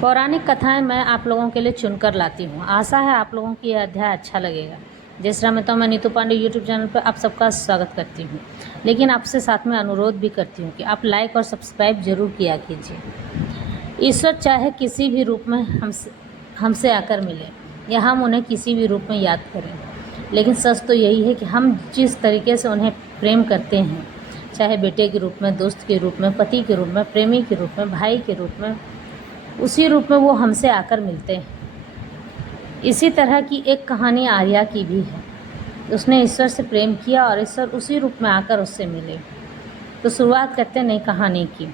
पौराणिक कथाएं मैं आप लोगों के लिए चुनकर लाती हूँ। आशा है आप लोगों को यह अध्याय अच्छा लगेगा। जिस तरह मैं नीतू पांडे यूट्यूब चैनल पर आप सबका स्वागत करती हूँ, लेकिन आपसे साथ में अनुरोध भी करती हूँ कि आप लाइक और सब्सक्राइब जरूर किया कीजिए। ईश्वर चाहे किसी भी रूप में हमसे आकर मिले या हम उन्हें किसी भी रूप में याद करें, लेकिन सच तो यही है कि हम जिस तरीके से उन्हें प्रेम करते हैं, चाहे बेटे के रूप में, दोस्त के रूप में, पति के रूप में, प्रेमी के रूप में, भाई के रूप में, उसी रूप में वो हमसे आकर मिलते हैं। इसी तरह की एक कहानी आर्या की भी है। उसने ईश्वर से प्रेम किया और ईश्वर उसी रूप में आकर उससे मिले। तो शुरुआत करते नई कहानी की।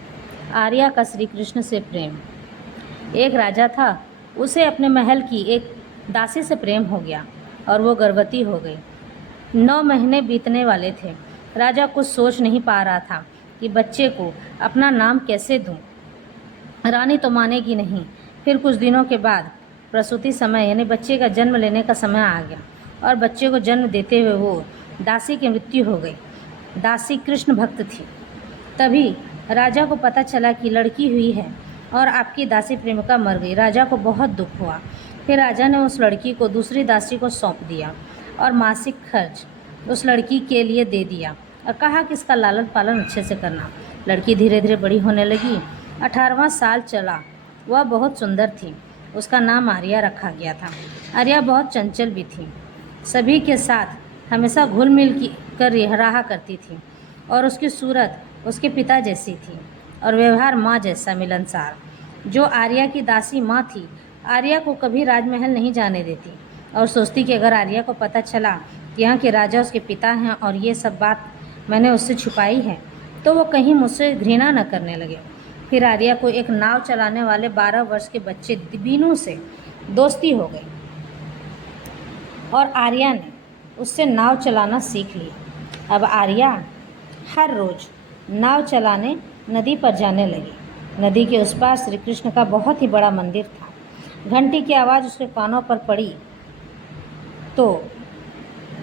आर्या का श्री कृष्ण से प्रेम। एक राजा था, उसे अपने महल की एक दासी से प्रेम हो गया और वो गर्भवती हो गई। 9 महीने बीतने वाले थे। राजा कुछ सोच नहीं पा रहा था कि बच्चे को अपना नाम कैसे दूं। रानी तो मानेगी नहीं। फिर कुछ दिनों के बाद प्रसूति समय यानी बच्चे का जन्म लेने का समय आ गया और बच्चे को जन्म देते हुए वो दासी की मृत्यु हो गई। दासी कृष्ण भक्त थी। तभी राजा को पता चला कि लड़की हुई है और आपकी दासी प्रेमिका मर गई। राजा को बहुत दुख हुआ। फिर राजा ने उस लड़की को दूसरी दासी को सौंप दिया और मासिक खर्च उस लड़की के लिए दे दिया और कहा कि इसका लालन पालन अच्छे से करना। लड़की धीरे धीरे बड़ी होने लगी। 18वां साल चला। वह बहुत सुंदर थी। उसका नाम आर्या रखा गया था। आर्या बहुत चंचल भी थी। सभी के साथ हमेशा घुल मिल कर रहा करती थी और उसकी सूरत उसके पिता जैसी थी और व्यवहार माँ जैसा मिलनसार। जो आर्या की दासी माँ थी, आर्या को कभी राजमहल नहीं जाने देती और सोचती कि अगर आर्या को पता चला कि यहाँ के राजा उसके पिता हैं और ये सब बात मैंने उससे छुपाई है, तो वो कहीं मुझसे घृणा न करने लगे। फिर आर्या को एक नाव चलाने वाले 12 वर्ष के बच्चे बीनू से दोस्ती हो गई और आर्या ने उससे नाव चलाना सीख लिया। अब आर्या हर रोज़ नाव चलाने नदी पर जाने लगी। नदी के उस पार श्री कृष्ण का बहुत ही बड़ा मंदिर था। घंटी की आवाज़ उसके कानों पर पड़ी तो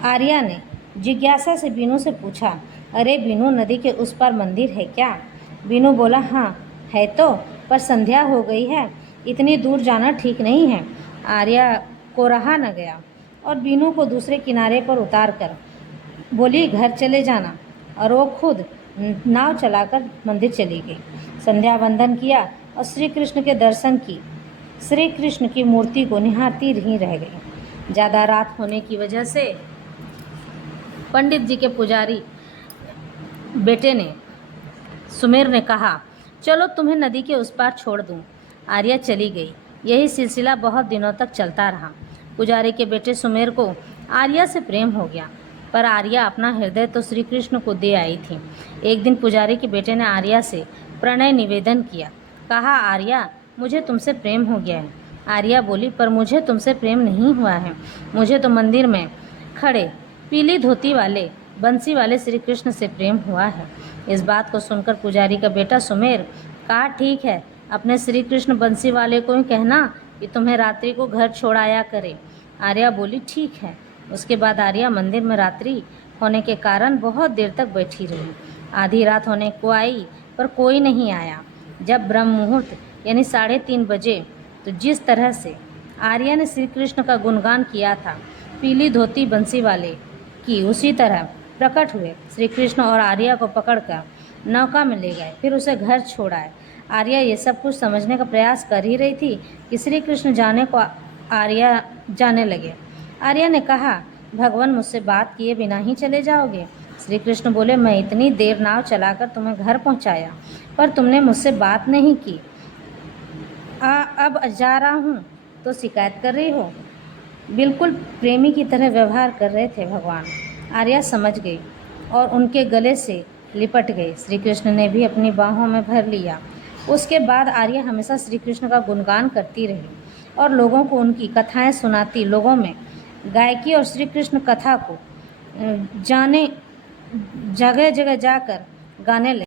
आर्या ने जिज्ञासा से बीनू से पूछा, अरे बीनू, नदी के उस पार मंदिर है क्या? बीनू बोला, हाँ है तो, पर संध्या हो गई है, इतनी दूर जाना ठीक नहीं है। आर्या को रहा न गया और बीनू को दूसरे किनारे पर उतार कर बोली, घर चले जाना, और वो खुद नाव चलाकर मंदिर चली गई। संध्या वंदन किया और श्री कृष्ण के दर्शन की। श्री कृष्ण की मूर्ति को निहारती ही रह गई। ज़्यादा रात होने की वजह से पंडित जी के पुजारी बेटे ने सुमेर ने कहा, चलो तुम्हें नदी के उस पार छोड़ दूं। आर्या चली गई। यही सिलसिला बहुत दिनों तक चलता रहा। पुजारी के बेटे सुमेर को आर्या से प्रेम हो गया, पर आर्या अपना हृदय तो श्री कृष्ण को दे आई थी। एक दिन पुजारी के बेटे ने आर्या से प्रणय निवेदन किया। कहा, आर्या, मुझे तुमसे प्रेम हो गया है। आर्या बोली, पर मुझे तुमसे प्रेम नहीं हुआ है। मुझे तो मंदिर में खड़े पीली धोती वाले बंसी वाले श्री कृष्ण से प्रेम हुआ है। इस बात को सुनकर पुजारी का बेटा सुमेर कहा, ठीक है, अपने श्री कृष्ण बंसी वाले को ही कहना कि तुम्हें रात्रि को घर छोड़ाया करे। आर्या बोली, ठीक है। उसके बाद आर्या मंदिर में रात्रि होने के कारण बहुत देर तक बैठी रही। आधी रात होने को आई पर कोई नहीं आया। जब ब्रह्म मुहूर्त यानी 3:30 बजे, तो जिस तरह से आर्या ने श्री कृष्ण का गुणगान किया था पीली धोती बंसी वाले की, उसी तरह प्रकट हुए। श्री कृष्ण और आर्या को पकड़कर नौका में ले गए, फिर उसे घर छोड़ाए। आर्या ये सब कुछ समझने का प्रयास कर ही रही थी कि श्री कृष्ण जाने को आर्या जाने लगे। आर्या ने कहा, भगवान, मुझसे बात किए बिना ही चले जाओगे? श्री कृष्ण बोले, मैं इतनी देर नाव चलाकर तुम्हें घर पहुंचाया, पर तुमने मुझसे बात नहीं की। अब जा रहा हूँ तो शिकायत कर रही हो। बिल्कुल प्रेमी की तरह व्यवहार कर रहे थे भगवान। आर्या समझ गई और उनके गले से लिपट गई। श्री कृष्ण ने भी अपनी बाहों में भर लिया। उसके बाद आर्या हमेशा श्री कृष्ण का गुणगान करती रही और लोगों को उनकी कथाएं सुनाती। लोगों में गायकी और श्री कृष्ण कथा को जगह जगह जाकर गाने लगी।